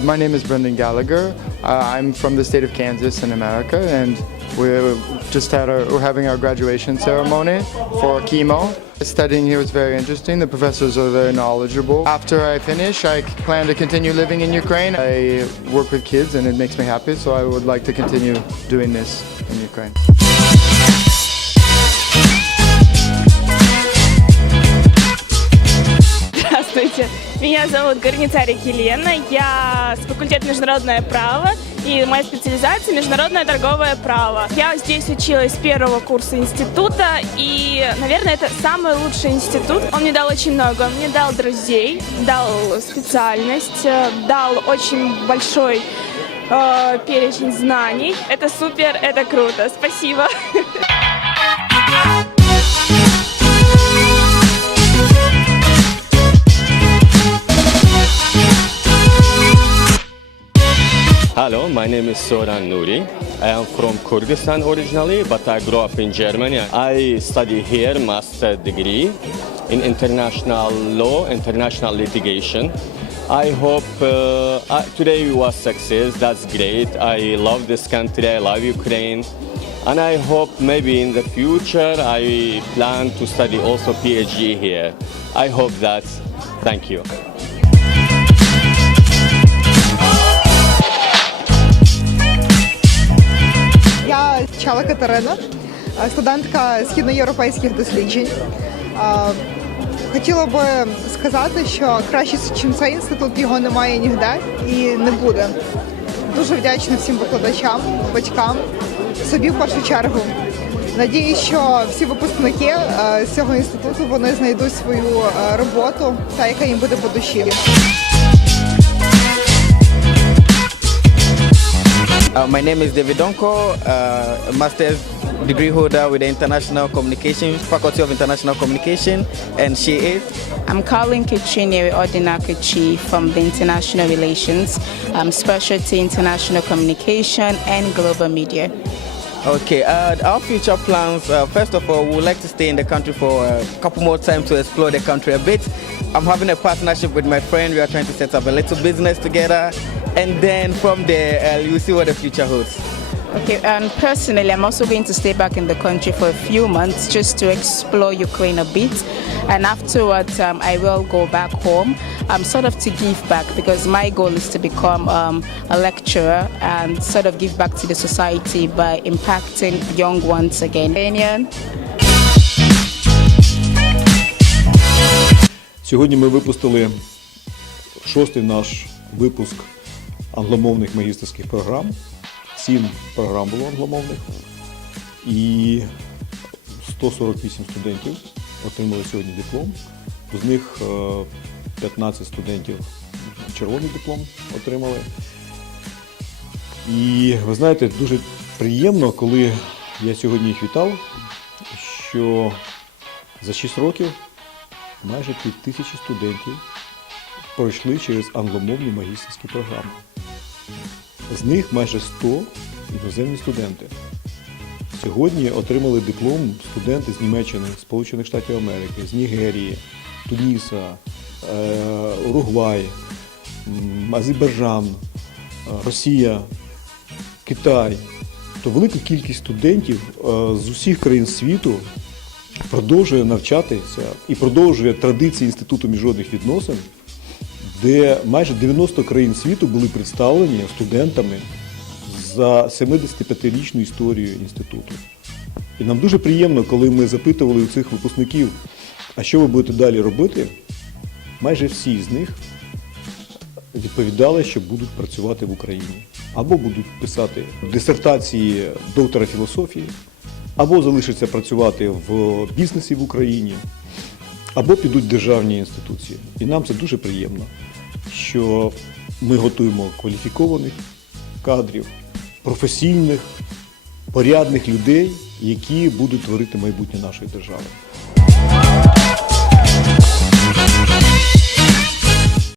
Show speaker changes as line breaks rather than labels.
my name is Brendan Gallagher. Uh, I'm from the state of Kansas in America, and we just had our, we're having our graduation ceremony for chemo. Studying here is very interesting. The professors are very knowledgeable. After I finish, I plan to continue living in Ukraine. I work with kids, and it makes me happy, so I would like to continue doing this in Ukraine.
Здравствуйте, меня зовут Гарнитарик Елена, я с факультета международное право, и моя специализация международное торговое право. Я здесь училась с первого курса института, и, наверное, это самый лучший институт. Он мне дал очень много, он мне дал друзей, дал специальность, э, дал очень большой э, перечень знаний. Это супер, это круто, спасибо.
name is Soran Nouri. I am from Kyrgyzstan originally, but I grew up in Germany. I study here master degree in international law, international litigation. I hope uh, uh, today was success. That's great. I love this country. I love Ukraine. And I hope maybe in the future I plan to study also PhD here. I hope that. Thank you.
Катерина, студентка східноєвропейських досліджень. Хотіла би сказати, що краще, ніж цей інститут, його немає ніде і не буде. Дуже вдячна всім викладачам, батькам, собі в першу чергу. Надію, що всі випускники з цього інституту вони знайдуть свою роботу, та яка їм буде по душі.
Uh, my name is David Donko, uh, a master's degree holder with the International Communication, Faculty of International Communication, and she is.
I'm Colin Kitchini Ordinakuchi from the International Relations, um, Specialty International Communication and Global Media.
Okay, uh, our future plans, uh, first of all, we would like to stay in the country for a couple more times to explore the country a bit. I'm having a partnership with my friend. We are trying to set up a little business together. And then from there, uh, you'll see what the future holds.
Okay, and personally, I'm also going to stay back in the country for a few months just to explore Ukraine a bit. And afterwards, um, I will go back home, um, sort of to give back because my goal is to become um, a lecturer and sort of give back to the society by impacting young ones again. Kenyan.
Сьогодні ми випустили шостий наш випуск англомовних магістерських програм. Сім програм було англомовних. І 148 студентів отримали сьогодні диплом. З них е, 15 студентів червоний диплом отримали. І ви знаєте, дуже приємно, коли я сьогодні їх вітав, що за 6 років майже пів тисячі студентів пройшли через англомовні магістерські програми. З них майже 100 іноземні студенти. Сьогодні отримали диплом студенти з Німеччини, Сполучених Штатів Америки, з Нігерії, Туніса, е, Уругвай, Азербайджан, е, Росія, Китай. То велика кількість студентів е, з усіх країн світу продовжує навчатися і продовжує традиції Інституту міжнародних відносин, де майже 90 країн світу були представлені студентами за 75-річну історію інституту. І нам дуже приємно, коли ми запитували у цих випускників, а що ви будете далі робити, майже всі з них відповідали, що будуть працювати в Україні. Або будуть писати дисертації доктора філософії, або залишаться працювати в бізнесі в Україні, або підуть державні інституції. І нам це дуже приємно, що ми готуємо кваліфікованих кадрів, професійних, порядних людей, які будуть творити майбутнє нашої держави.